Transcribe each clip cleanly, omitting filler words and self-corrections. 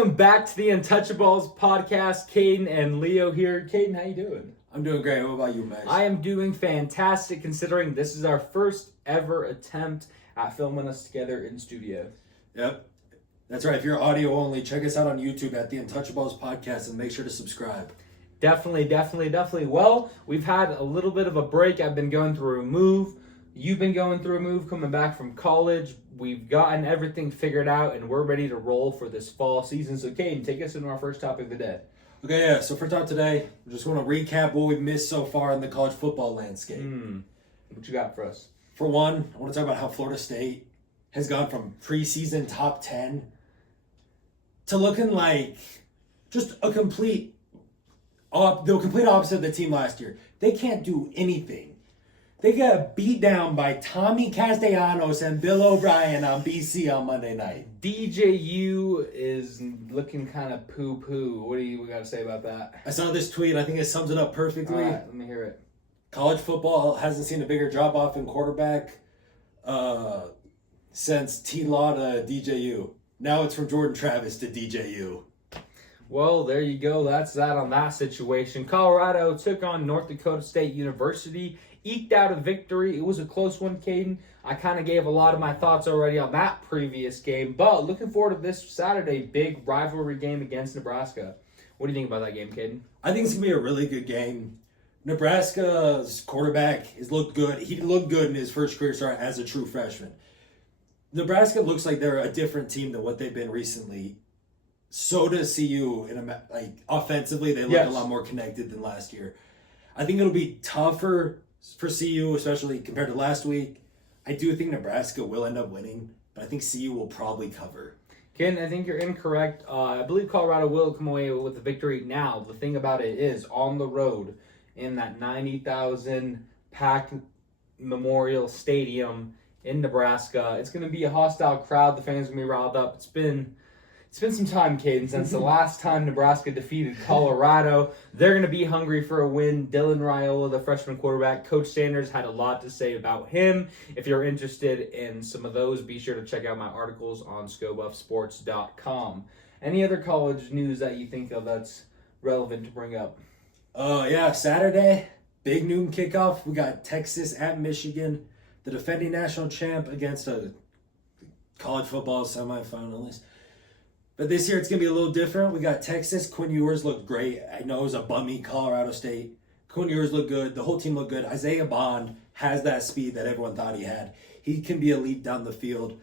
Welcome back to the Untouchaballs podcast. Caden and Leo here. Caden, how you doing? I'm doing great. What about you, Max? I am doing fantastic considering this is our first ever attempt at filming us together in studio. Yep. That's right. If you're audio only, check us out on YouTube at the Untouchaballs podcast and make sure to subscribe. Definitely. Well, we've had a little bit of a break. I've been going through a move. You've been going through a move coming back from college. We've gotten everything figured out, and we're ready to roll for this fall season. So, Caden, take us into our first topic of the day. Okay, yeah. So for talk today, we're just going to recap what we've missed so far in the college football landscape. What you got for us? For one, I want to talk about how Florida State has gone from preseason top 10 to looking like just the complete opposite of the team last year. They can't do anything. They got beat down by Tommy Castellanos and Bill O'Brien on BC on Monday night. DJU is looking kind of poo-poo. What do you got to say about that? I saw this tweet. I think it sums it up perfectly. All right, let me hear it. College football hasn't seen a bigger drop-off in quarterback since T-Law to DJU. Now it's from Jordan Travis to DJU. Well, there you go. That's that on that situation. Colorado took on North Dakota State University, eked out a victory. It was a close one, Caden. I kind of gave a lot of my thoughts already on that previous game, but looking forward to this Saturday, big rivalry game against Nebraska. What do you think about that game, Caden? I think it's going to be a really good game. Nebraska's quarterback has looked good. He looked good in his first career start as a true freshman. Nebraska looks like they're a different team than what they've been recently. So does CU. Offensively, they look a lot more connected than last year. I think it'll be tougher for CU, especially compared to last week. I do think Nebraska will end up winning, but I think CU will probably cover. Ken, I think you're incorrect. I believe Colorado will come away with the victory. Now, the thing about it is, on the road, in that 90,000 packed Memorial Stadium in Nebraska, it's going to be a hostile crowd. The fans are going to be riled up. It's been some time, Caden, since the last time Nebraska defeated Colorado. They're going to be hungry for a win. Dylan Raiola, the freshman quarterback. Coach Sanders had a lot to say about him. If you're interested in some of those, be sure to check out my articles on ScoBuffSports.com. Any other college news that you think of that's relevant to bring up? Saturday, big noon kickoff. We got Texas at Michigan, the defending national champ against a college football semifinalist. But this year it's going to be a little different. We got Texas. Quinn Ewers looked great. I know it was a bummy Colorado State. Quinn Ewers looked good. The whole team looked good. Isaiah Bond has that speed that everyone thought he had. He can be elite down the field.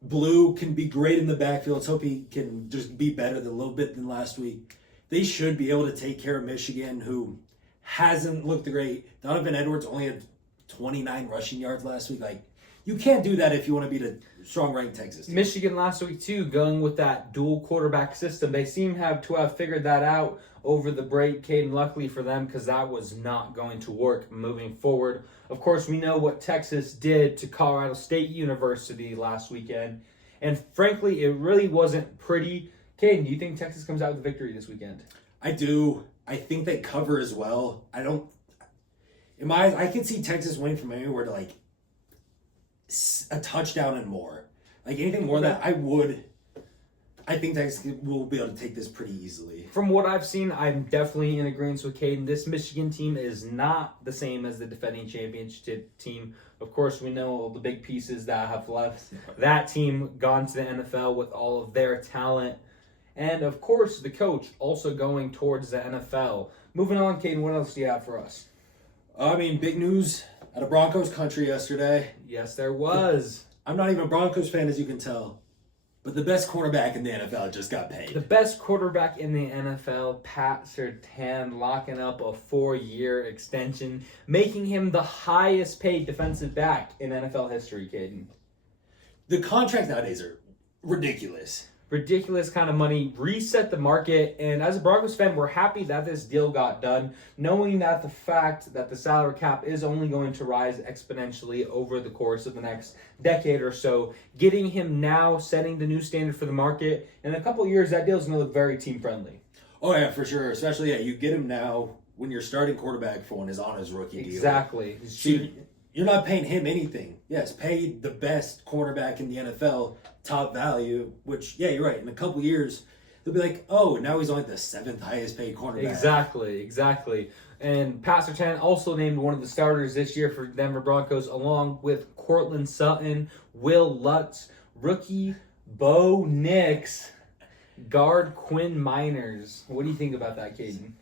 Blue can be great in the backfield. Let's hope he can just be better than a little bit than last week. They should be able to take care of Michigan, who hasn't looked great. Donovan Edwards only had 29 rushing yards last week. You can't do that if you want to beat a strong-ranked Texas team. Michigan last week, too, going with that dual quarterback system. They seem to have figured that out over the break. Caden, luckily for them, because that was not going to work moving forward. Of course, we know what Texas did to Colorado State University last weekend. And frankly, it really wasn't pretty. Caden, do you think Texas comes out with a victory this weekend? I do. I think they cover as well. In my eyes, I could see Texas winning from anywhere to a touchdown and more. Anything more than that, I think Texas will be able to take this pretty easily. From what I've seen, I'm definitely in agreement with Caden. This Michigan team is not the same as the defending championship team. Of course, we know all the big pieces that have left that team, gone to the NFL with all of their talent. And, of course, the coach also going towards the NFL. Moving on, Caden, what else do you have for us? Big news out of Broncos country yesterday. Yes, there was. I'm not even a Broncos fan, as you can tell. But the best cornerback in the NFL just got paid. The best quarterback in the NFL, Pat Surtain, locking up a 4-year extension, making him the highest paid defensive back in NFL history, Caden. The contracts nowadays are ridiculous. Ridiculous kind of money, reset the market, and as a Broncos fan, we're happy that this deal got done, knowing that the fact that the salary cap is only going to rise exponentially over the course of the next decade or so. Getting him now, setting the new standard for the market, in a couple of years, that deal is going to look very team-friendly. Oh, yeah, for sure. Especially, you get him now when your starting quarterback for one is on his rookie deal. Exactly. You're not paying him anything. Yes, pay the best cornerback in the NFL top value, which, yeah, you're right. In a couple years, they'll be like, oh, now he's only the 7th highest paid cornerback. Exactly. And Pat Surtain also named one of the starters this year for Denver Broncos, along with Cortland Sutton, Will Lutz, rookie Bo Nix, guard Quinn Miners. What do you think about that, Caden?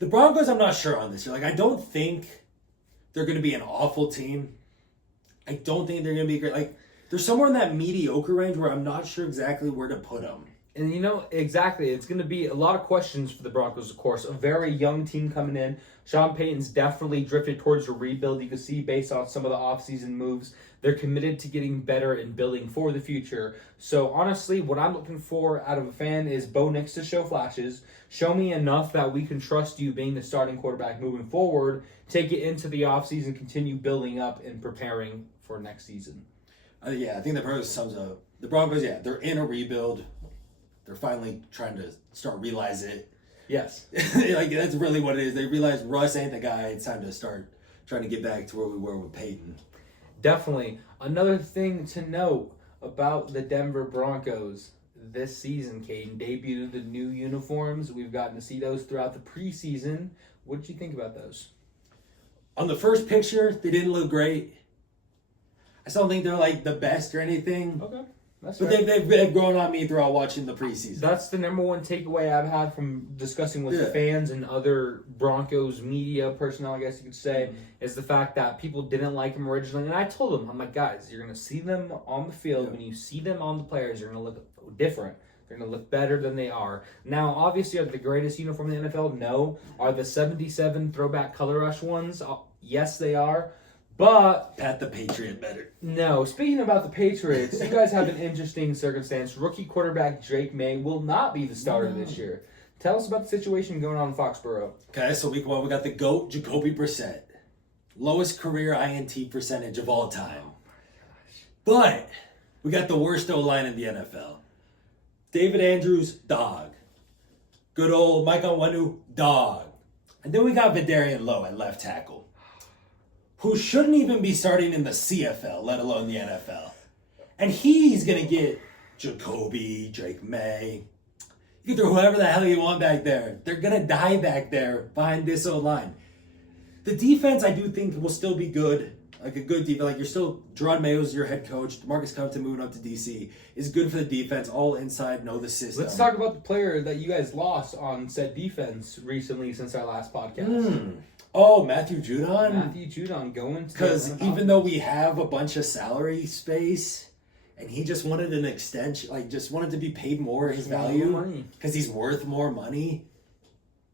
The Broncos, I'm not sure on this year. Like, I don't think they're going to be an awful team. I don't think they're going to be great. Like, they're somewhere in that mediocre range where I'm not sure exactly where to put them. And exactly, it's going to be a lot of questions for the Broncos, of course. A very young team coming in. Sean Payton's definitely drifted towards a rebuild. You can see based on some of the offseason moves, they're committed to getting better and building for the future. So honestly, what I'm looking for out of a fan is Bo Nix to show flashes. Show me enough that we can trust you being the starting quarterback moving forward. Take it into the offseason, continue building up and preparing for next season. I think the Broncos sums up. The Broncos, they're in a rebuild. They're finally trying to start realize it. Yes. Like, that's really what it is. They realize Russ ain't the guy. It's time to start trying to get back to where we were with Peyton. Definitely. Another thing to note about the Denver Broncos this season, Caden, debuted the new uniforms. We've gotten to see those throughout the preseason. What did you think about those? On the first picture, they didn't look great. I still don't think they're like the best or anything. Okay. That's But fair. they've grown on me throughout watching the preseason. That's the number one takeaway I've had from discussing with fans and other Broncos media personnel, I guess you could say, is the fact that people didn't like them originally. And I told them, I'm like, guys, you're going to see them on the field. When you see them on the players, you're going to look different. They're going to look better than they are. Now, obviously, are they the greatest uniform in the NFL? No. Are the 77 throwback color rush ones? Yes, they are. But Pat the Patriot better. no, speaking about the Patriots, you guys have an interesting circumstance. Rookie quarterback Drake May will not be the starter this year. Tell us about the situation going on in Foxborough. Okay, so week 1, we got the GOAT, Jacoby Brissett. Lowest career INT percentage of all time. But we got the worst O-line in the NFL. David Andrews, dog. Good old Mike Onwenu, dog. And then we got Vidarian Lowe at left tackle, who shouldn't even be starting in the CFL, let alone the NFL. And he's going to get Jacoby, Drake May. You can throw whoever the hell you want back there. They're going to die back there behind this O-line. The defense, I do think, will still be good. Like a good defense. Like, you're still, Gerard Mayo's your head coach. DeMarcus Compton moving up to DC is good for the defense. All inside, know the system. Let's talk about the player that you guys lost on said defense recently since our last podcast. Oh, Matthew Judon? Matthew Judon going to Because even though we have a bunch of salary space, and he just wanted an extension, like just wanted to be paid more his value, because he's worth more money.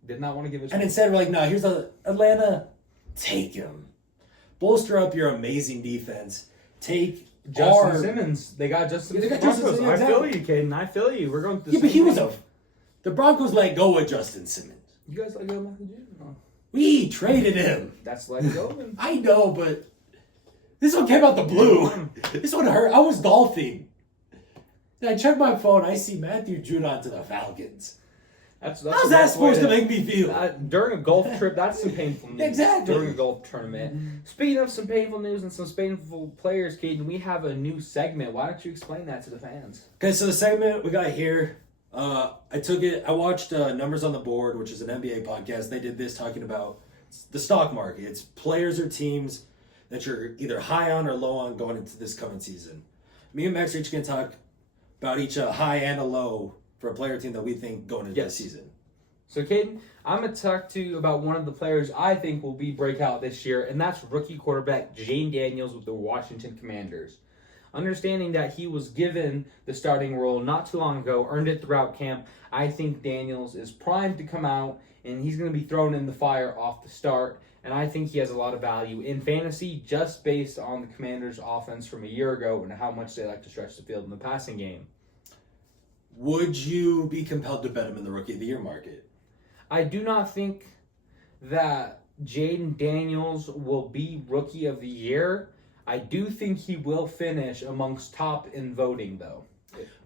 Did not want to give it. And instead we're like, no, here's Atlanta, take him. Bolster up your amazing defense. Take Justin Simmons. They got Justin Simmons. They got Justin Simmons, I feel you, Caden. I feel you. We're going through but he was the Broncos let go of Justin Simmons. You guys let go of Matthew Judon? We traded him. That's letting go of him. I know, but this one came out the blue. This one hurt. I was golfing. And I check my phone. I see Matthew Judon to the Falcons. That's How's that supposed to make me feel? During a golf trip, that's some painful news. Exactly. During a golf tournament. Speaking of some painful news and some painful players, Caden, we have a new segment. Why don't you explain that to the fans? Okay, so the segment we got here, I watched Numbers on the Board, which is an NBA podcast. They did this talking about the stock market. It's players or teams that you're either high on or low on going into this coming season. Me and Max are each going to talk about each high and a low for a player team that we think going into this season. So, Caden, I'm going to talk to you about one of the players I think will be breakout this year, and that's rookie quarterback Jane Daniels with the Washington Commanders. Understanding that he was given the starting role not too long ago, earned it throughout camp, I think Daniels is primed to come out, and he's going to be thrown in the fire off the start, and I think he has a lot of value in fantasy just based on the Commanders' offense from a year ago and how much they like to stretch the field in the passing game. Would you be compelled to bet him in the Rookie of the Year market? I do not think that Jaden Daniels will be Rookie of the Year. I do think he will finish amongst top in voting, though.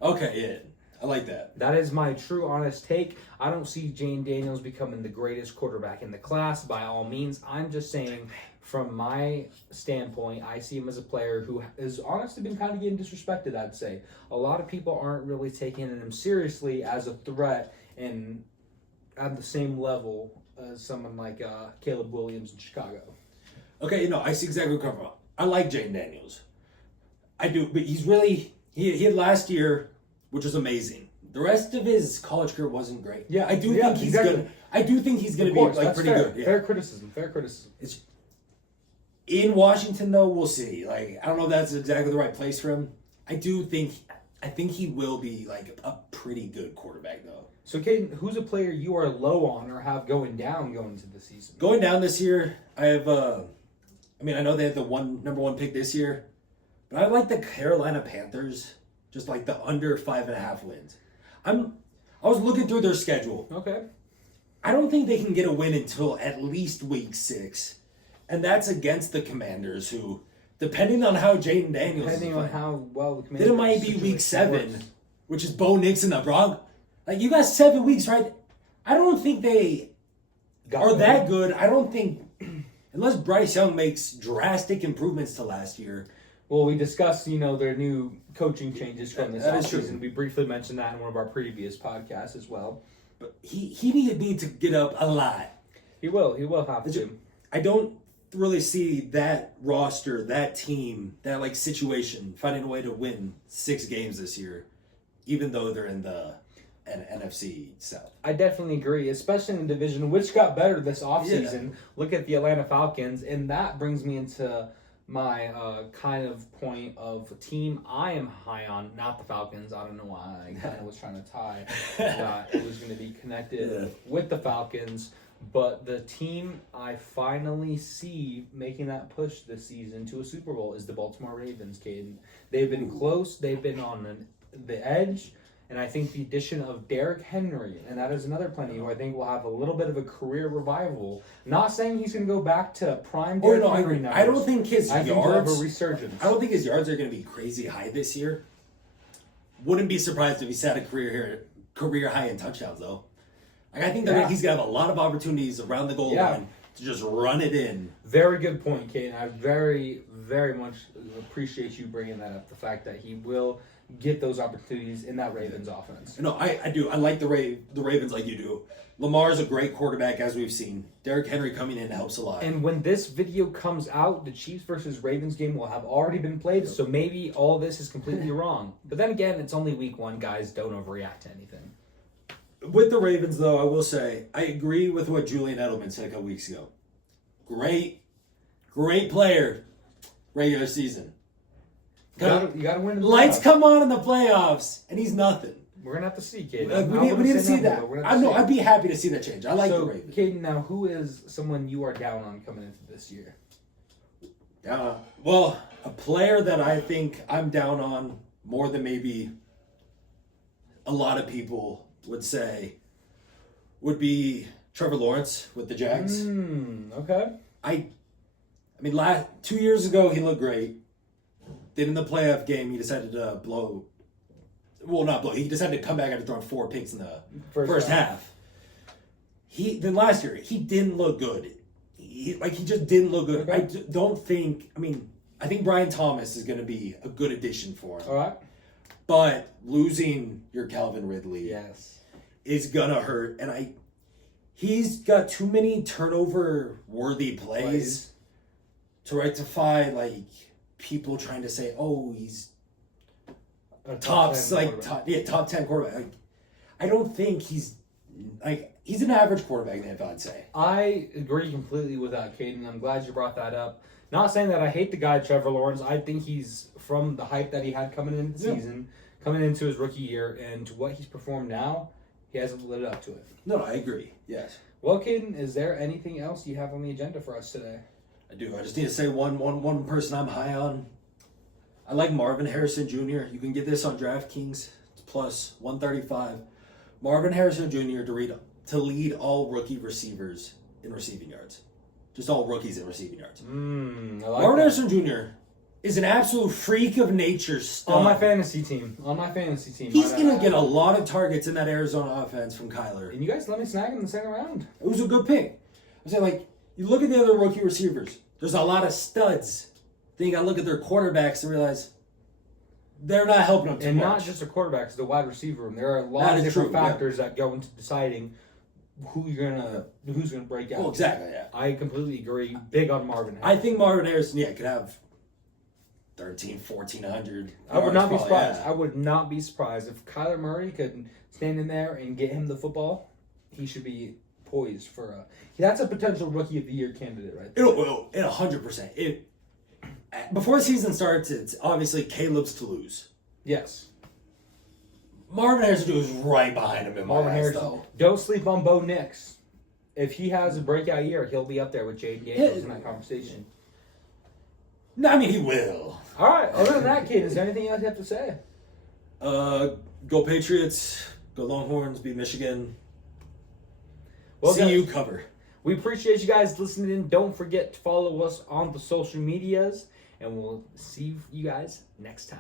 Okay, yeah. I like that. That is my true, honest take. I don't see Jane Daniels becoming the greatest quarterback in the class by all means. I'm just saying, from my standpoint, I see him as a player who has honestly been kind of getting disrespected, I'd say. A lot of people aren't really taking him seriously as a threat and at the same level as someone like Caleb Williams in Chicago. Okay, I see exactly what you're coming from. I like Jane Daniels. I do, but he had last year, which was amazing. The rest of his college career wasn't great. Yeah, I do think he's good. I do think he's going to be like pretty fair. good. Yeah. Fair criticism. It's in Washington though. We'll see. Like I don't know if that's exactly the right place for him. I think he will be like a pretty good quarterback though. So, Caden, who's a player you are low on or have going down going into the season? Going down this year, I have. I know they had the number one pick this year, but I like the Carolina Panthers. Just like the under 5.5 wins. I was looking through their schedule. Okay. I don't think they can get a win until at least week 6. And that's against the Commanders who, depending on how Jaden Daniels Depending is on playing, how well the Commanders... then it might be week 7, which is Bo Nix in the Bronx. Like, you got 7 weeks, right? I don't think they are that good. I don't think, unless Bryce Young makes drastic improvements to last year. Well, we discussed, their new coaching changes from this That is true. offseason. We briefly mentioned that in one of our previous podcasts as well. But he needed to get up a lot. He will have to. I don't really see that roster, that team, that like situation finding a way to win 6 games this year, even though they're in the NFC South. I definitely agree, especially in the division, which got better this offseason. Yeah. Look at the Atlanta Falcons, and that brings me into my kind of point of team I am high on, not the Falcons. I don't know why I kind of was trying to tie that it was going to be connected with the Falcons. But the team I finally see making that push this season to a Super Bowl is the Baltimore Ravens, Caden. They've been close. They've been on the edge. And I think the addition of Derrick Henry, and that is another plenty who I think will have a little bit of a career revival. Not saying he's going to go back to prime Derrick Henry numbers. I don't think his yards... a resurgence. I don't think his yards are going to be crazy high this year. Wouldn't be surprised if he set a career high in touchdowns, though. Like, I think that he's going to have a lot of opportunities around the goal line to just run it in. Very good point, Kate. I very, very much appreciate you bringing that up. The fact that he will get those opportunities in that Ravens offense. No, I do. I like the Ravens like you do. Lamar's a great quarterback, as we've seen. Derrick Henry coming in helps a lot. And when this video comes out, the Chiefs versus Ravens game will have already been played, so maybe all this is completely wrong. But then again, it's only week 1. Guys, don't overreact to anything. With the Ravens, though, I will say, I agree with what Julian Edelman said a couple weeks ago. Great player, regular season. You gotta win. Lights come on in the playoffs, and he's nothing. We're gonna have to see, Caden. We need to see that. I'd be happy to see that change. I like the Ravens. Caden, now who is someone you are down on coming into this year? Well, a player that I think I'm down on more than maybe a lot of people would say would be Trevor Lawrence with the Jags. Okay. I mean, 2 years ago he looked great. Then in the playoff game, he decided to blow. Well, not blow. He decided to come back after throwing 4 picks in the first half. Then last year he didn't look good. He just didn't look good. Okay. I don't think. I think Brian Thomas is going to be a good addition for him. All right. But losing your Calvin Ridley, is gonna hurt. And he's got too many turnover-worthy plays to rectify people trying to say, "Oh, he's top 10 quarterback." I don't think he's an average quarterback in the NFL, I'd say. I agree completely with that, Caden. I'm glad you brought that up. Not saying that I hate the guy Trevor Lawrence. I think he's from the hype that he had coming into the season, coming into his rookie year, and to what he's performed now, he hasn't lived up to it. No, I agree. Yes. Well, Caden, is there anything else you have on the agenda for us today? I do. I just need to say one person I'm high on. I like Marvin Harrison Jr. You can get this on DraftKings. It's plus 135. Marvin Harrison Jr. to lead all rookie receivers in receiving yards. Just all rookies in receiving yards. I like Marvin Harrison Jr. is an absolute freak of nature stud. On my fantasy team. He's going to get a lot of targets in that Arizona offense from Kyler. And you guys let me snag him in the second round. It was a good pick. I'm saying, like, you look at the other rookie receivers. There's a lot of studs. Then you got to look at their quarterbacks and realize they're not helping them too and much. not just the quarterbacks, the wide receiver room. There are a lot of different factors that go into deciding who's gonna break out. Well, exactly, yeah. I completely agree. Big on Marvin Harrison. I think Marvin Harrison, could have 1,400. I would not be surprised. Yeah. I would not be surprised if Kyler Murray could stand in there and get him the football. He should be poised for a. That's a potential Rookie of the Year candidate, right? It'll 100%. Before the season starts, it's obviously Caleb's to lose. Yes. Marvin Harrison is right behind him in my eyes, though. Don't sleep on Bo Nix. If he has a breakout year, he'll be up there with Jaden Daniels in that conversation. No, I mean, he will. All right. Other than that, kid, is there anything else you have to say? Go Patriots. Go Longhorns. Beat Michigan. Well, See you cover. We appreciate you guys listening in. Don't forget to follow us on the social medias, and we'll see you guys next time.